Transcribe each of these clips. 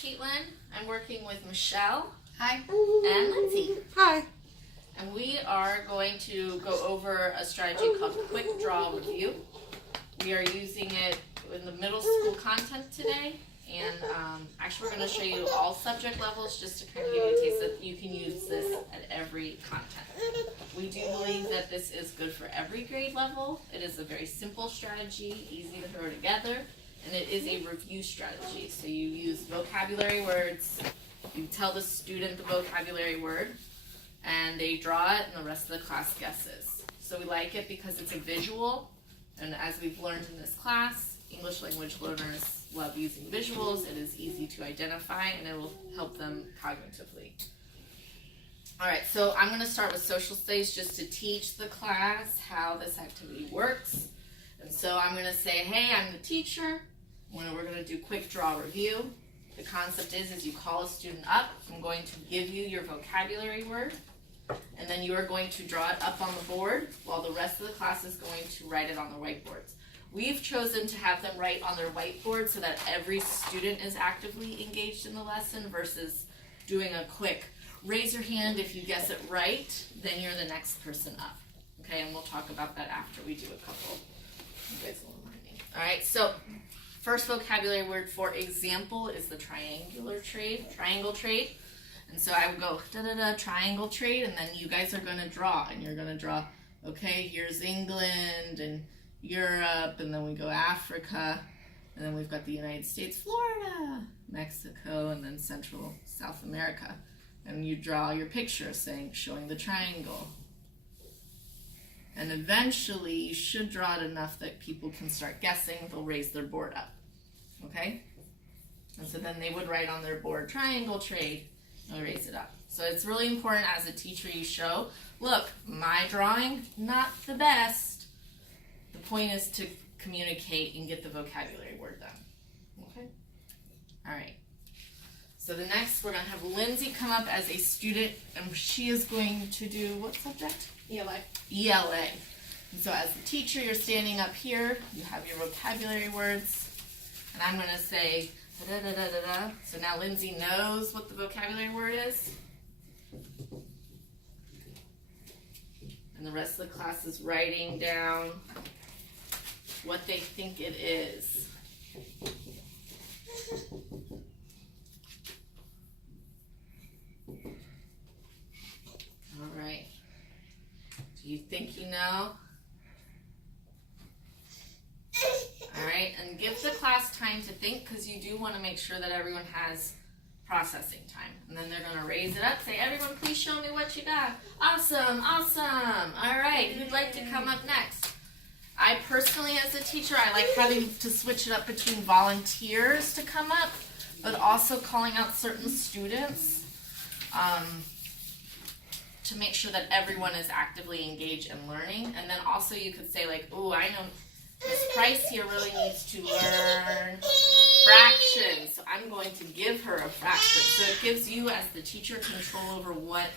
Caitlin. I'm working with Michelle. Hi. And Lindsay. Hi. And we are going to go over a strategy called Quick Draw Review. We are using it in the middle school content today. And actually we're going to show you all subject levels just to kind of give you a taste that you can use this at every content. We do believe that this is good for every grade level. It is a very simple strategy, easy to throw together, and it is a review strategy. So you use vocabulary words, you tell the student the vocabulary word, and they draw it and the rest of the class guesses. So we like it because it's a visual, and as we've learned in this class, English language learners love using visuals. It is easy to identify and it will help them cognitively. Alright, so I'm going to start with social studies just to teach the class how this activity works. And so I'm going to say, hey, I'm the teacher. We're going to do quick draw review. The concept is you call a student up. I'm going to give you your vocabulary word. And then you are going to draw it up on the board while the rest of the class is going to write it on their whiteboards. We've chosen to have them write on their whiteboard so that every student is actively engaged in the lesson versus doing a quick raise your hand if you guess it right, then you're the next person up. Okay, and we'll talk about that after we do a couple. You guys will remind me. Alright, so first vocabulary word for example is the triangle trade. And so I would go da-da-da, triangle trade, and then you guys are going to draw, and you're going to draw, okay, here's England, and Europe, and then we go Africa, and then we've got the United States, Florida, Mexico, and then Central South America. And you draw your picture showing the triangle. And eventually you should draw it enough that people can start guessing. They'll raise their board up. Okay? And so then they would write on their board triangle trade and raise it up. So it's really important as a teacher you show, look, my drawing, not the best. The point is to communicate and get the vocabulary word done. Okay? Alright. So the next, we're going to have Lindsay come up as a student, and she is going to do what subject? ELA. ELA. And so as the teacher, you're standing up here, you have your vocabulary words, and I'm going to say da-da-da-da-da-da. So now Lindsay knows what the vocabulary word is. And the rest of the class is writing down what they think it is. All right. Do you think you know? All right, and give the class time to think because you do want to make sure that everyone has processing time. And then they're going to raise it up, say, everyone please show me what you got. Awesome, awesome. All right, who'd like to come up next? I personally, as a teacher, I like having to switch it up between volunteers to come up, but also calling out certain students to make sure that everyone is actively engaged in learning. And then also you could say like, oh, I know Miss Price here really needs to learn fractions. So I'm going to give her a fraction. So it gives you as the teacher control over what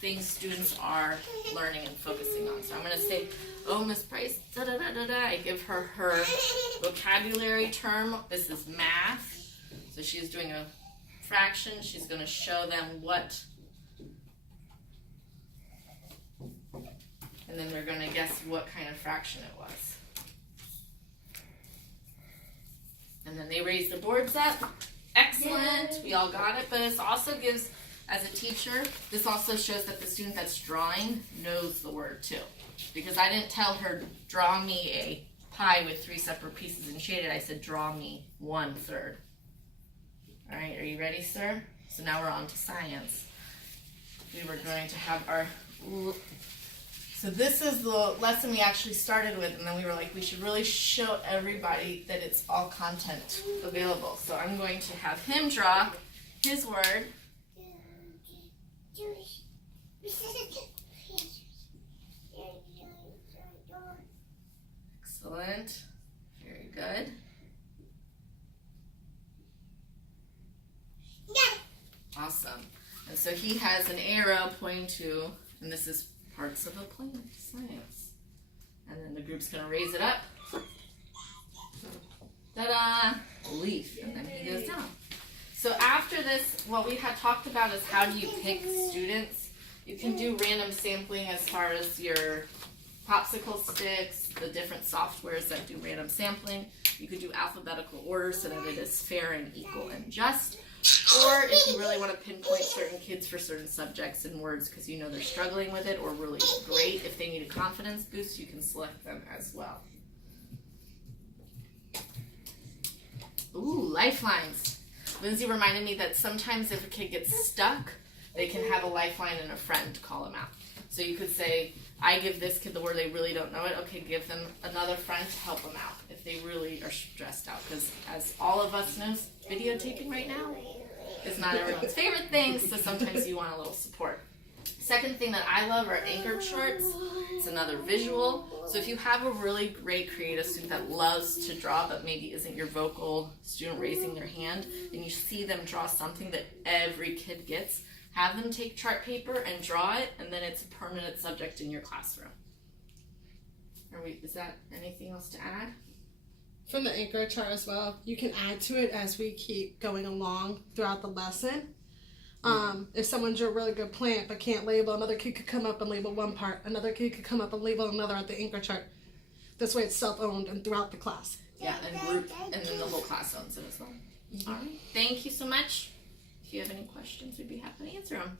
things students are learning and focusing on. So I'm going to say, oh, Miss Price, da-da-da-da-da. I give her her vocabulary term. This is math. So she's doing a fraction. She's going to show them what. And then they're going to guess what kind of fraction it was. And then they raise the boards up. Excellent. We all got it. But this also gives, as a teacher, this also shows that the student that's drawing knows the word too. Because I didn't tell her, draw me a pie with 3 separate pieces and shade it. I said, draw me 1/3. All right, are you ready, sir? So now we're on to science. We were going to have our... So this is the lesson we actually started with, and then we were like, we should really show everybody that it's all content available. So I'm going to have him draw his word. Excellent. Very good. Awesome. And so he has an arrow pointing to, and this is parts of a plant, science. And then the group's going to raise it up. Ta-da! Leaf. And then he goes down. So after this, what we had talked about is how do you pick students. You can do random sampling as far as your popsicle sticks, the different softwares that do random sampling. You could do alphabetical order so that it is fair and equal and just. Or if you really want to pinpoint certain kids for certain subjects and words because you know they're struggling with it, or really great, if they need a confidence boost, you can select them as well. Ooh, lifelines. Lindsay reminded me that sometimes if a kid gets stuck, they can have a lifeline and a friend to call them out. So you could say, I give this kid the word, they really don't know it. Okay, give them another friend to help them out if they really are stressed out. Because as all of us know, videotaping right now is not everyone's favorite thing, so sometimes you want a little support. Second thing that I love are anchor charts. It's another visual. So if you have a really great creative student that loves to draw but maybe isn't your vocal student raising their hand, and you see them draw something that every kid gets, have them take chart paper and draw it, and then it's a permanent subject in your classroom. Is that anything else to add? From the anchor chart as well, you can add to it as we keep going along throughout the lesson. If someone drew a really good plant but can't label, another kid could come up and label one part. Another kid could come up and label another at the anchor chart. This way it's self-owned and throughout the class. Yeah, and group, and then the whole class owns it as well. All right. Thank you so much. If you have any questions, we'd be happy to answer them.